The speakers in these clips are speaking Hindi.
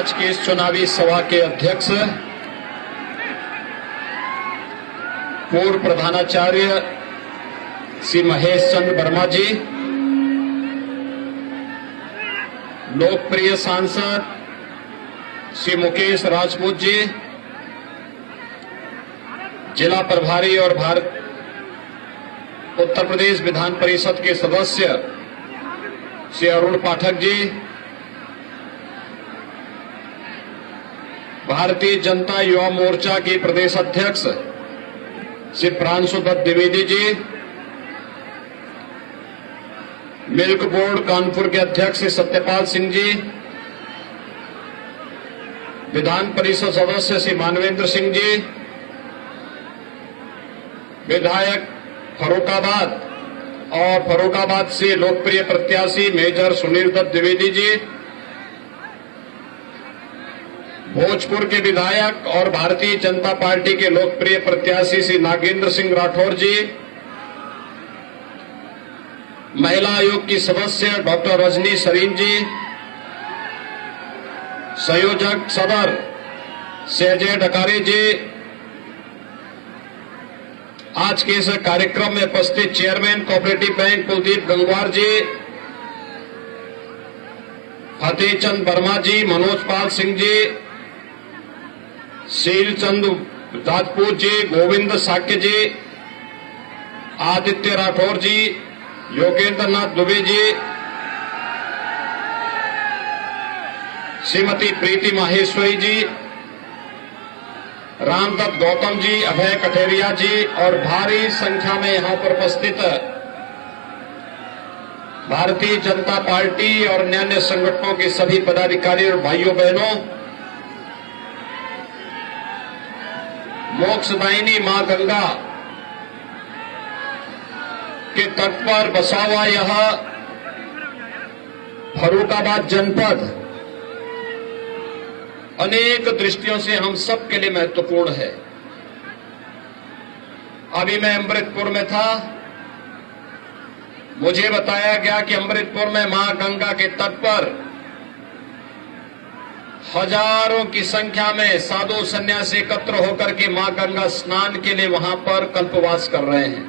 आज के इस चुनावी सभा के अध्यक्ष पूर्व प्रधानाचार्य श्री महेश चंद्र वर्मा जी, लोकप्रिय सांसद श्री मुकेश राजपूत जी, जिला प्रभारी और भारत उत्तर प्रदेश विधान परिषद के सदस्य श्री अरुण पाठक जी, भारतीय जनता युवा मोर्चा के प्रदेश अध्यक्ष श्री प्रांशु दत्त द्विवेदी जी, मिल्क बोर्ड कानपुर के अध्यक्ष श्री सत्यपाल सिंह जी, विधान परिषद सदस्य श्री मानवेंद्र सिंह जी, विधायक फर्रुखाबाद और फर्रुखाबाद से लोकप्रिय प्रत्याशी मेजर सुनील दत्त द्विवेदी जी, भोजपुर के विधायक और भारतीय जनता पार्टी के लोकप्रिय प्रत्याशी श्री नागेंद्र सिंह राठौर जी, महिला आयोग की सदस्य डॉक्टर रजनी सरीन जी, संयोजक सदर अजय डकारे जी, आज के इस कार्यक्रम में उपस्थित chairman cooperative bank Kuldeep Gangwar ji, Fateh Chand Verma ji, Manoj Pal Singh ji, Sheel Chand Rajput ji, Govind Shakya जी, आदित्य राठौर जी, योगेंद्र नाथ दुबे जी, श्रीमती प्रीति माहेश्वरी जी, रामदत्त गौतम जी, अभय कठेरिया जी और भारी संख्या में यहां पर उपस्थित भारतीय जनता पार्टी और अन्य संगठनों के सभी पदाधिकारी और भाइयों बहनों, मोक्षदायिनी मां गंगा के तट पर बसा हुआ यह फर्रुखाबाद जनपद अनेक दृष्टियों से हम सब के लिए महत्वपूर्ण है। अभी मैं अमृतपुर में था, मुझे बताया गया कि अमृतपुर में मां गंगा के तट पर हजारों की संख्या में साधु सन्यासी एकत्र होकर के मां गंगा स्नान के लिए वहां पर कल्पवास कर रहे हैं।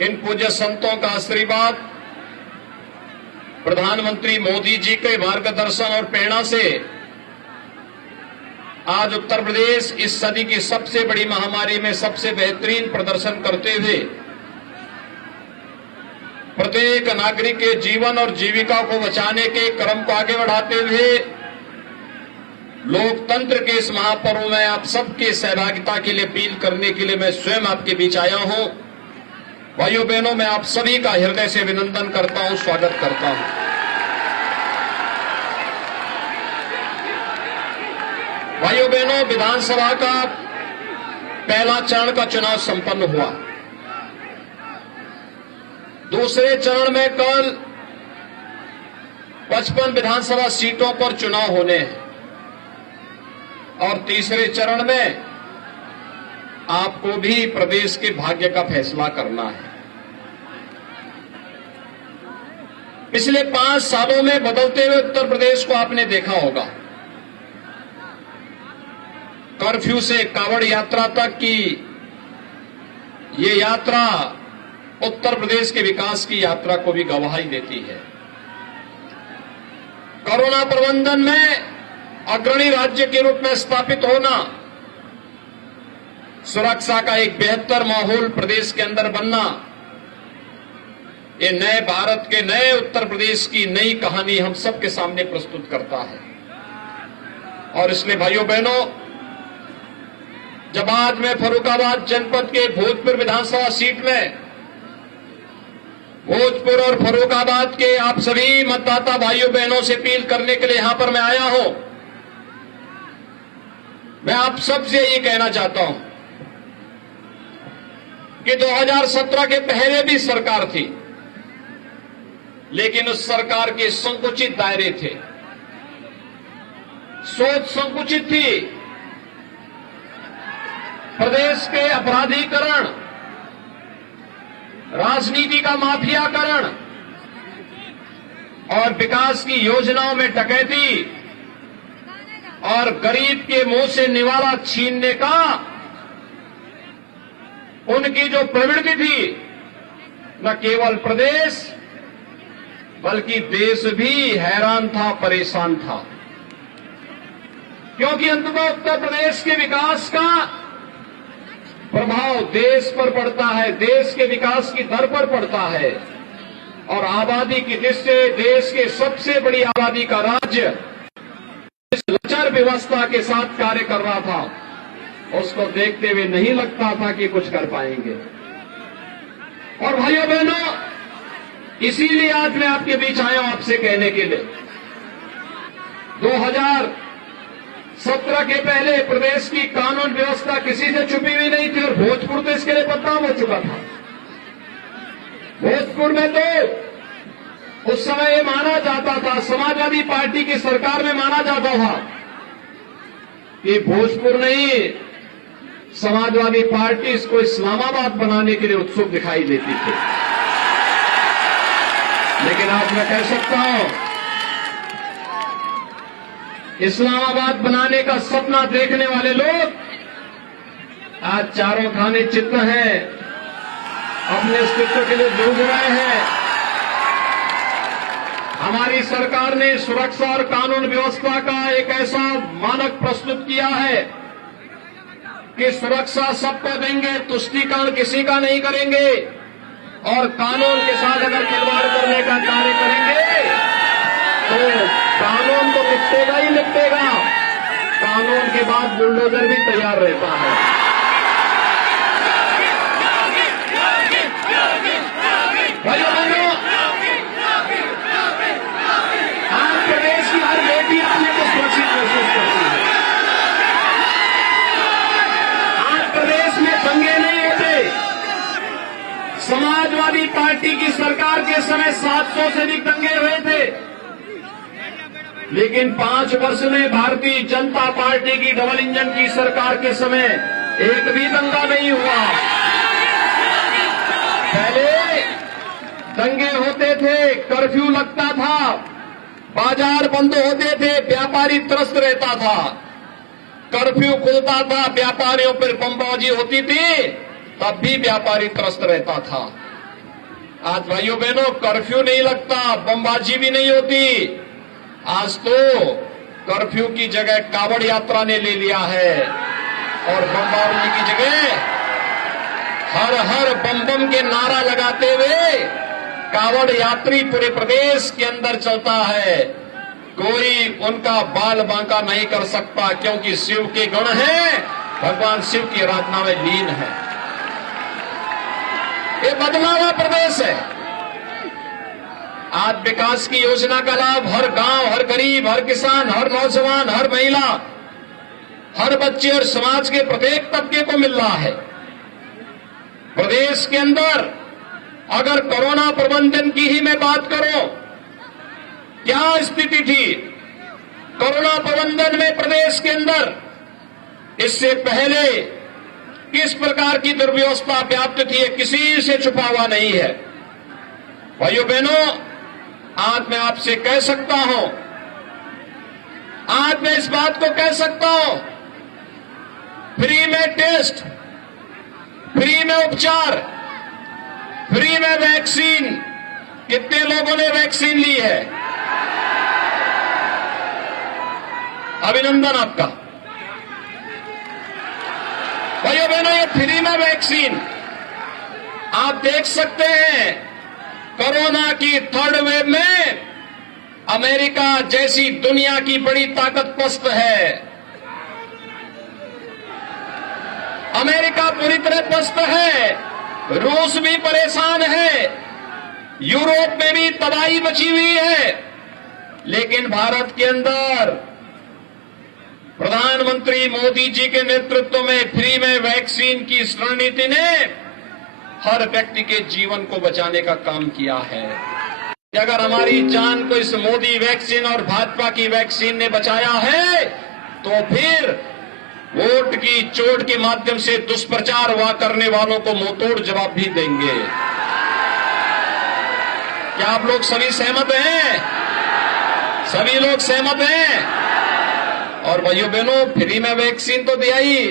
इन पूज्य संतों का आशीर्वाद, प्रधानमंत्री मोदी जी के मार्गदर्शन और प्रेरणा से आज उत्तर प्रदेश इस सदी की सबसे बड़ी महामारी में सबसे बेहतरीन प्रदर्शन करते हुए प्रत्येक नागरिक के जीवन और जीविका को बचाने के क्रम को आगे बढ़ाते हुए लोकतंत्र के इस महापर्व में आप सबके सहभागिता के लिए अपील करने के लिए मैं स्वयं आपके बीच आया हूं। भाइयों बहनों, मैं आप सभी का हृदय से अभिनंदन करता हूं, स्वागत करता हूं। भाइयों बहनों, विधानसभा का पहला चरण का चुनाव संपन्न हुआ। दूसरे चरण में कल 55 विधानसभा सीटों पर चुनाव होने हैं और तीसरे चरण में आपको भी प्रदेश के भाग्य का फैसला करना है। पिछले 5 सालों में बदलते हुए उत्तर प्रदेश को आपने देखा होगा। कर्फ्यू से कावड़ यात्रा तक की ये यात्रा उत्तर प्रदेश के विकास की यात्रा को भी गवाही देती है। कोरोना प्रबंधन में अग्रणी राज्य के रूप में स्थापित होना, सुरक्षा का एक बेहतर माहौल प्रदेश के अंदर बनना, ये नए भारत के नए उत्तर प्रदेश की नई कहानी हम सबके सामने प्रस्तुत करता है। और इसलिए भाइयों बहनों, जब आज मैं फर्रुखाबाद जनपद के भोजपुर विधानसभा सीट में भोजपुर और फर्रुखाबाद के आप सभी मतदाता भाइयों बहनों से अपील करने के लिए यहां पर मैं आया हूं, मैं आप सबसे ये कहना चाहता हूं कि 2017 के पहले भी सरकार थी, लेकिन उस सरकार के संकुचित दायरे थे, सोच संकुचित थी। प्रदेश के अपराधीकरण, राजनीति का माफियाकरण, और विकास की योजनाओं में डकैती और गरीब के मुंह से निवाला छीनने का उनकी जो प्रवृत्ति थी, न केवल प्रदेश बल्कि देश भी हैरान था, परेशान था। क्योंकि अंततः उत्तर प्रदेश के विकास का प्रभाव देश पर पड़ता है, देश के विकास की दर पर पड़ता है। और आबादी की दृष्टि से देश के सबसे बड़ी आबादी का राज्य इस लचर व्यवस्था के साथ कार्य कर रहा था, उसको देखते हुए नहीं लगता था कि कुछ कर पाएंगे। और भाइयों बहनों, इसीलिए आज मैं आपके बीच आया हूं आपसे कहने के लिए, 2017 के पहले प्रदेश की कानून व्यवस्था किसी से छुपी हुई नहीं थी और भोजपुर तो इसके लिए बदनाम हो चुका था। भोजपुर में तो उस समय ये माना जाता था, समाजवादी पार्टी की सरकार में माना जाता था कि भोजपुर नहीं, समाजवादी पार्टी इसको इस्लामाबाद बनाने के लिए उत्सुक दिखाई देती थी। लेकिन आज मैं कह सकता हूं, इस्लामाबाद बनाने का सपना देखने वाले लोग आज चारों खाने चित्त हैं, अपने अस्तित्व के लिए जूझ रहे हैं। हमारी सरकार ने सुरक्षा और कानून व्यवस्था का एक ऐसा मानक प्रस्तुत किया है कि सुरक्षा सबको देंगे, तुष्टीकरण किसी का नहीं करेंगे, और कानून के साथ अगर खिलवाड़ करने का कार्य करेंगे तो कानून तो निपटेगा ही निपटेगा, कानून के बाद बुलडोजर भी तैयार रहता है। भाइयों बहनों, आज प्रदेश की हर बेटी अपने को सुरक्षित महसूस करती है। आज प्रदेश में दंगे नहीं होते। समाजवादी पार्टी की सरकार के समय 700 से अधिक दंगे हुए थे, लेकिन 5 वर्ष में भारतीय जनता पार्टी की डबल इंजन की सरकार के समय एक भी दंगा नहीं हुआ। पहले दंगे होते थे, कर्फ्यू लगता था, बाजार बंद होते थे, व्यापारी त्रस्त रहता था, कर्फ्यू खुलता था, व्यापारियों पर बमबाजी होती थी, तब भी व्यापारी त्रस्त रहता था। आज भाइयों बहनों, कर्फ्यू नहीं लगता, बमबाजी भी नहीं होती। आज तो कर्फ्यू की जगह कावड़ यात्रा ने ले लिया है और बमबाजी की जगह हर हर बम बम के नारा लगाते हुए कावड़ यात्री पूरे प्रदेश के अंदर चलता है। कोई उनका बाल बांका नहीं कर सकता, क्योंकि शिव के गण हैं, भगवान शिव की आराधना में लीन है। ये बदला हुआ प्रदेश है। आज विकास की योजना का लाभ हर गांव, हर गरीब, हर किसान, हर नौजवान, हर महिला, हर बच्चे और समाज के प्रत्येक तबके को मिल रहा है। प्रदेश के अंदर अगर कोरोना प्रबंधन की ही मैं बात करूं, क्या स्थिति थी कोरोना प्रबंधन में प्रदेश के अंदर, इससे पहले किस प्रकार की दुर्व्यवस्था व्याप्त थी, ये किसी से छुपा हुआ नहीं है। भाइयों बहनों, आज मैं आपसे कह सकता हूं, आज मैं इस बात को कह सकता हूं, फ्री में टेस्ट, फ्री में उपचार, फ्री में वैक्सीन। कितने लोगों ने वैक्सीन ली है? अभिनंदन आपका। भाइयों बहनों, ये फ्री में वैक्सीन आप देख सकते हैं। कोरोना की थर्ड वेव में अमेरिका जैसी दुनिया की बड़ी ताकत पस्त है। अमेरिका पूरी तरह पस्त है, रूस भी परेशान है, यूरोप में भी तबाही मची हुई है। लेकिन भारत के अंदर प्रधानमंत्री मोदी जी के नेतृत्व में फ्री में वैक्सीन की इस रणनीति ने हर व्यक्ति के जीवन को बचाने का काम किया है। अगर हमारी जान को इस मोदी वैक्सीन और भाजपा की वैक्सीन ने बचाया है, तो फिर वोट की चोट के माध्यम से दुष्प्रचार करने वालों को मुंहतोड़ जवाब भी देंगे। क्या आप लोग सभी सहमत हैं? सभी लोग सहमत हैं? और भाइयों बहनों, फ्री में वैक्सीन तो दिया ही,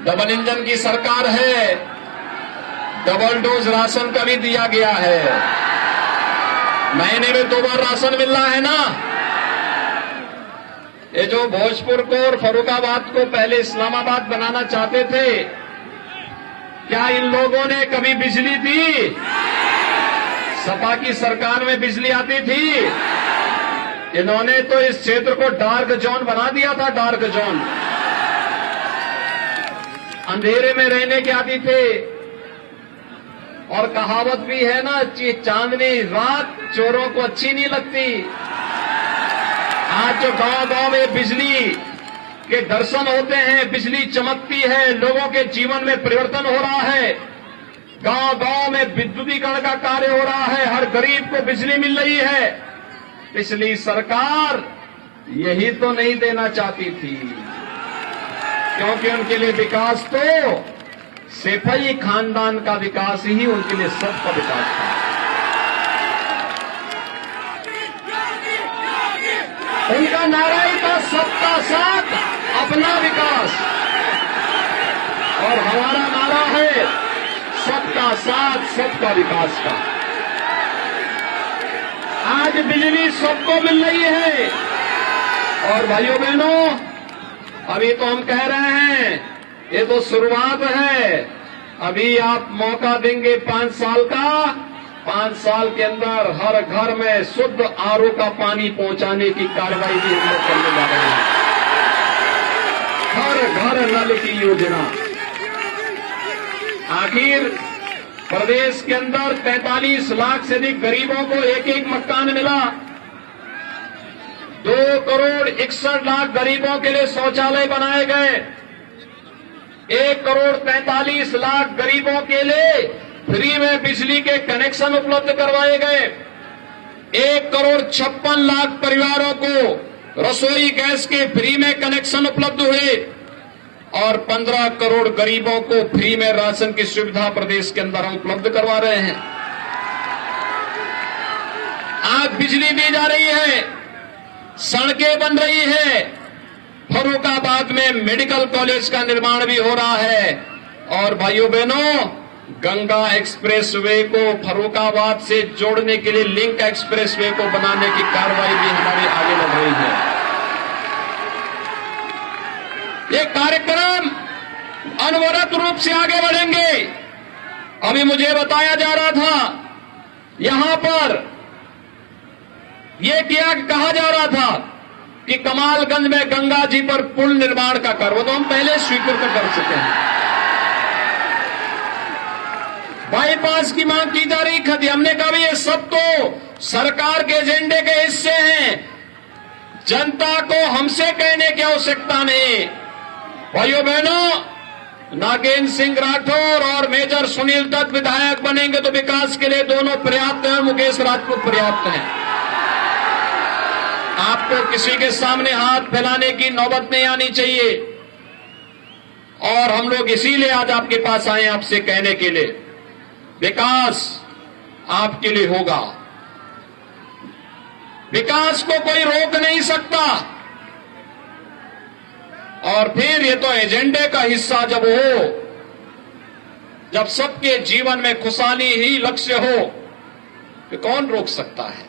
डबल इंजन की सरकार है, डबल डोज राशन का भी दिया गया है। महीने में 2 बार राशन मिल रहा है ना। ये जो भोजपुर को और फर्रुखाबाद को पहले इस्लामाबाद बनाना चाहते थे, क्या इन लोगों ने कभी बिजली दी? सपा की सरकार में बिजली आती थी? इन्होंने तो इस क्षेत्र को डार्क जोन बना दिया था, डार्क जोन। अंधेरे में रहने के आदी थे। और कहावत भी है ना, चांदनी रात चोरों को अच्छी नहीं लगती। आज जो गांव-गांव में बिजली के दर्शन होते हैं, बिजली चमकती है, लोगों के जीवन में परिवर्तन हो रहा है, गांव-गांव में विद्युतीकरण का कार्य हो रहा है, हर गरीब को बिजली मिल रही है। पिछली सरकार यही तो नहीं देना चाहती थी, क्योंकि उनके लिए विकास तो सेफई खानदान का विकास ही उनके लिए सबका विकास था। उनका नारा ही था सबका साथ अपना विकास, और हमारा नारा है सबका साथ सबका विकास का। आज बिजली सबको मिल रही है। और भाइयों बहनों, अभी तो हम कह रहे हैं ये तो शुरुआत है, अभी आप मौका देंगे 5 साल का, 5 साल के अंदर हर घर में शुद्ध आरओ का पानी पहुंचाने की कार्रवाई भी हम लोग करने जा रहे हैं। हर घर नल की योजना। आखिर प्रदेश के अंदर 43 लाख से अधिक गरीबों को एक एक मकान मिला। 2 करोड़ 61 लाख गरीबों के लिए शौचालय बनाए गए। 1 करोड़ 43 लाख गरीबों के लिए फ्री में बिजली के कनेक्शन उपलब्ध करवाए गए। 1 करोड़ 56 लाख परिवारों को रसोई गैस के फ्री में कनेक्शन उपलब्ध हुए, और 15 करोड़ गरीबों को फ्री में राशन की सुविधा प्रदेश के अंदर हम उपलब्ध करवा रहे हैं। आज बिजली दी जा रही है, सड़कें बन रही है, फर्रुखाबाद में मेडिकल कॉलेज का निर्माण भी हो रहा है, और भाइयों बहनों, गंगा एक्सप्रेसवे को फर्रुखाबाद से जोड़ने के लिए लिंक एक्सप्रेसवे को बनाने की कार्रवाई भी हमारी आगे बढ़ रही है। ये कार्यक्रम अनवरत रूप से आगे बढ़ेंगे। अभी मुझे बताया जा रहा था, यहां पर यह कहा जा रहा था कि कमालगंज में गंगा जी पर पुल निर्माण का कार्य, वो तो हम पहले स्वीकृत कर चुके हैं। बाईपास की मांग की जा रही थी, हमने कहा ये सब तो सरकार के एजेंडे के हिस्से हैं, जनता को हमसे कहने की आवश्यकता नहीं। भाइयों बहनों, नागेंद्र सिंह राठौर और मेजर सुनील दत्त विधायक बनेंगे तो विकास के लिए दोनों पर्याप्त हैं, मुकेश राजपूत पर्याप्त हैं। आपको किसी के सामने हाथ फैलाने की नौबत नहीं आनी चाहिए, और हम लोग इसीलिए आज आपके पास आए आपसे कहने के लिए, विकास आपके लिए होगा। विकास को कोई रोक नहीं सकता, और फिर ये तो एजेंडे का हिस्सा जब हो, जब सबके जीवन में खुशहाली ही लक्ष्य हो, तो कौन रोक सकता है।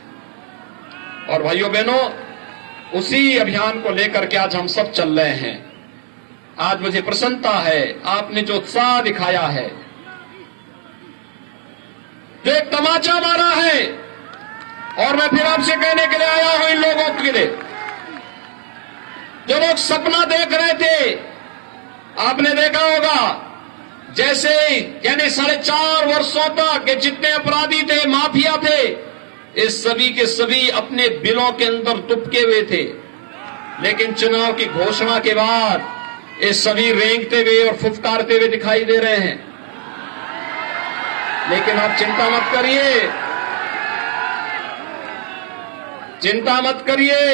और भाइयों बहनों, उसी अभियान को लेकर के आज हम सब चल रहे हैं। आज मुझे प्रसन्नता है, आपने जो उत्साह दिखाया है, जो एक तमाचा मारा है, और मैं फिर आपसे कहने के लिए आया हूं इन लोगों के लिए जो लोग सपना देख रहे थे। आपने देखा होगा, जैसे यानी 4.5 वर्षों तक के जितने अपराधी थे, माफिया थे, इस सभी के सभी अपने बिलों के अंदर दुबके हुए थे, लेकिन चुनाव की घोषणा के बाद ये सभी रेंगते हुए और फुफकारते हुए दिखाई दे रहे हैं। लेकिन आप चिंता मत करिए, चिंता मत करिए,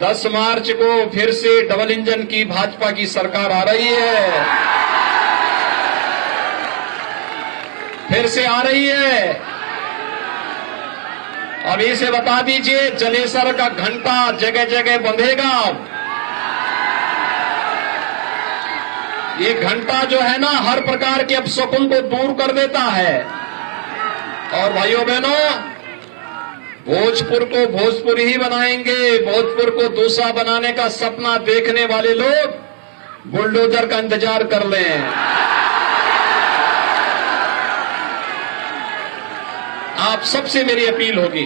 10 मार्च को फिर से डबल इंजन की भाजपा की सरकार आ रही है। फिर से आ रही है। अभी से बता दीजिए, जलेसर का घंटा जगह जगह बंधेगा। ये घंटा जो है ना, हर प्रकार के अपशकुन को दूर कर देता है। और भाइयों बहनों, भोजपुर को भोजपुर ही बनाएंगे। भोजपुर को दूसरा बनाने का सपना देखने वाले लोग बुलडोजर का इंतजार कर लें। आप सबसे मेरी अपील होगी,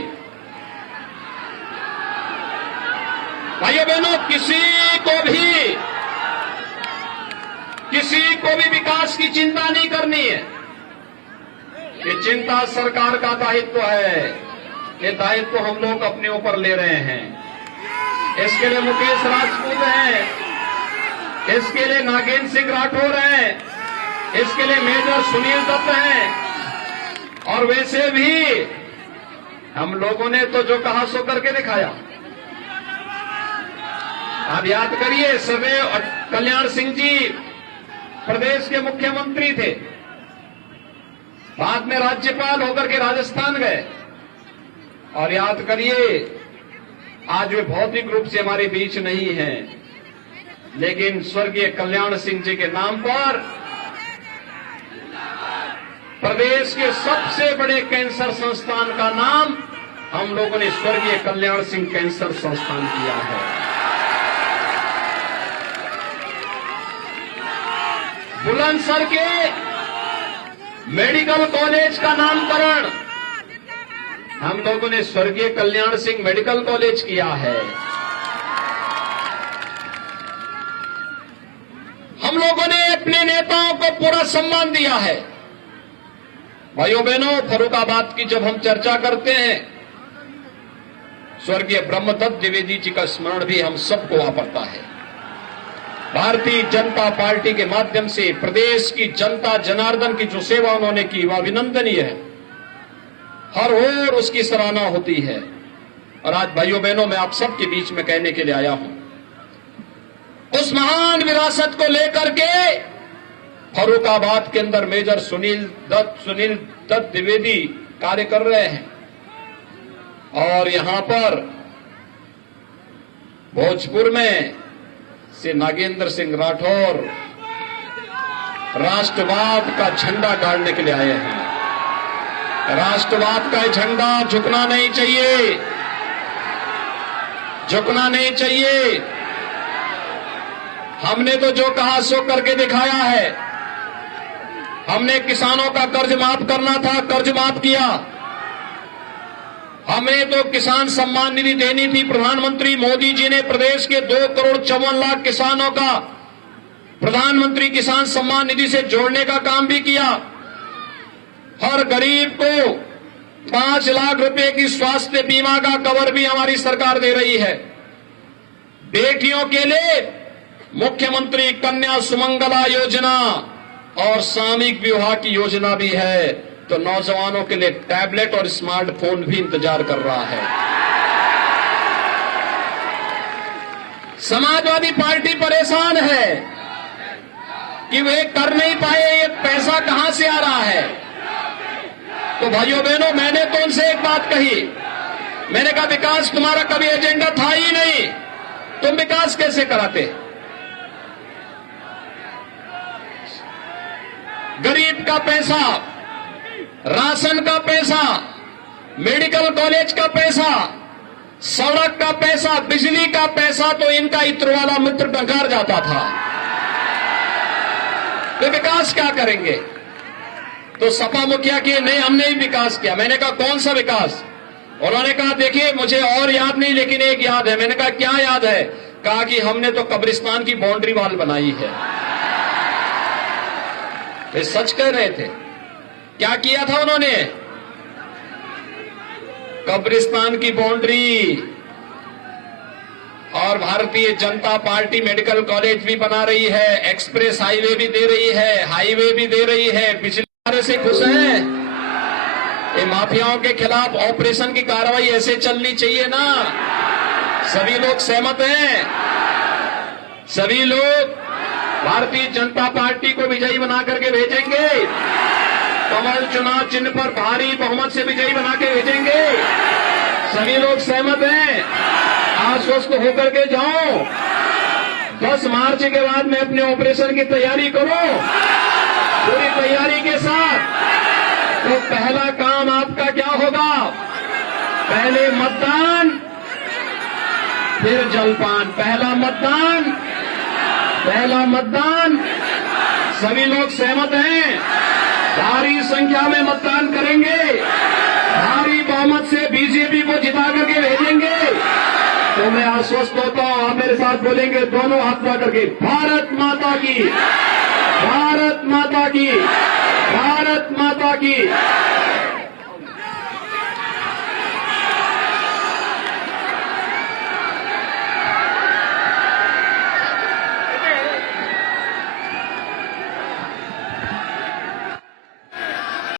भाइयों बहनों, किसी को भी विकास की चिंता नहीं करनी है। ये चिंता सरकार का दायित्व है। ये दायित्व हम लोग अपने ऊपर ले रहे हैं। इसके लिए मुकेश राजपूत हैं, इसके लिए नागेंद्र सिंह राठौर हैं, इसके लिए मेजर सुनील दत्त हैं। और वैसे भी हम लोगों ने तो जो कहा सो करके दिखाया। आप याद करिए, सर्वे कल्याण सिंह जी प्रदेश के मुख्यमंत्री थे, बाद में राज्यपाल होकर के राजस्थान गए। और याद करिए, आज वे भौतिक रूप से हमारे बीच नहीं हैं, लेकिन स्वर्गीय कल्याण सिंह जी के नाम पर प्रदेश के सबसे बड़े कैंसर संस्थान का नाम हम लोगों ने स्वर्गीय कल्याण सिंह कैंसर संस्थान किया है। बुलंदशहर के मेडिकल कॉलेज का नामकरण हम लोगों ने स्वर्गीय कल्याण सिंह मेडिकल कॉलेज किया है। हम लोगों ने अपने नेताओं को पूरा सम्मान दिया है। भाइयों बहनों, फर्रुखाबाद की जब हम चर्चा करते हैं, स्वर्गीय ब्रह्मदत्त द्विवेदी जी का स्मरण भी हम सबको आ पड़ता है। भारतीय जनता पार्टी के माध्यम से प्रदेश की जनता जनार्दन की जो सेवा उन्होंने की, वह अभिनंदनीय है। हर ओर उसकी सराहना होती है। और आज भाइयों बहनों, मैं आप सबके बीच में कहने के लिए आया हूं, उस महान विरासत को लेकर के फर्रुखाबाद के अंदर मेजर सुनील दत्त द्विवेदी कार्य कर रहे हैं। और यहां पर भोजपुर में से नागेंद्र सिंह राठौर राष्ट्रवाद का झंडा गाड़ने के लिए आए हैं। राष्ट्रवाद का झंडा झुकना नहीं चाहिए, झुकना नहीं चाहिए। हमने तो जो कहा सो करके दिखाया है। हमने किसानों का कर्ज माफ करना था, कर्ज माफ किया। हमें तो किसान सम्मान निधि देनी थी। प्रधानमंत्री मोदी जी ने प्रदेश के 2,54,00,000 किसानों का प्रधानमंत्री किसान सम्मान निधि से जोड़ने का काम भी किया। हर गरीब को 5 लाख रुपए की स्वास्थ्य बीमा का कवर भी हमारी सरकार दे रही है। बेटियों के लिए मुख्यमंत्री कन्या सुमंगला योजना और सामूहिक विवाह की योजना भी है। तो नौजवानों के लिए टैबलेट और स्मार्टफोन भी इंतजार कर रहा है। समाजवादी पार्टी परेशान है कि वे कर नहीं पाए, ये पैसा कहां से आ रहा है। तो भाइयों बहनों, मैंने तो उनसे एक बात कही, मैंने कहा विकास तुम्हारा कभी एजेंडा था ही नहीं, तुम विकास कैसे कराते। गरीब का पैसा, राशन का पैसा, मेडिकल कॉलेज का पैसा, सड़क का पैसा, बिजली का पैसा तो इनका इत्र वाला मित्र डकार जाता था। तो विकास क्या करेंगे। तो सपा मुखिया की नहीं, हमने ही विकास किया। मैंने कहा कौन सा विकास। उन्होंने कहा देखिए मुझे और याद नहीं, लेकिन एक याद है। मैंने कहा क्या याद है। कहा कि हमने तो कब्रिस्तान की बाउंड्री वॉल बनाई है। वे सच कह रहे थे। क्या किया था उन्होंने। कब्रिस्तान की बाउंड्री, और Bharatiya Janata party medical college भी बना रही है, एक्सप्रेस हाईवे भी दे रही है, हाईवे भी दे रही है। पिछले से खुश हैं। ये माफियाओं के खिलाफ ऑपरेशन की कार्रवाई ऐसे चलनी चाहिए ना। सभी लोग सहमत हैं। सभी लोग भारतीय जनता पार्टी को विजयी बना करके भेजेंगे। कमल चुनाव चिन्ह पर भारी बहुमत से विजयी बना के भेजेंगे। सभी लोग सहमत हैं? आश्वस्त होकर के जाओ। 10 मार्च के बाद मैं अपने ऑपरेशन की तैयारी करूं पूरी तैयारी के साथ। तो पहला काम आपका क्या होगा? पहले मतदान, फिर जलपान। पहला मतदान। सभी लोग सहमत हैं? भारी संख्या में मतदान करेंगे, भारी बहुमत से बीजेपी को जिता करके भेजेंगे। तो मैं आश्वस्त होता हूं, आप मेरे साथ बोलेंगे दोनों हाथ उठा करके, भारत माता की, भारत माता की, भारत माता की।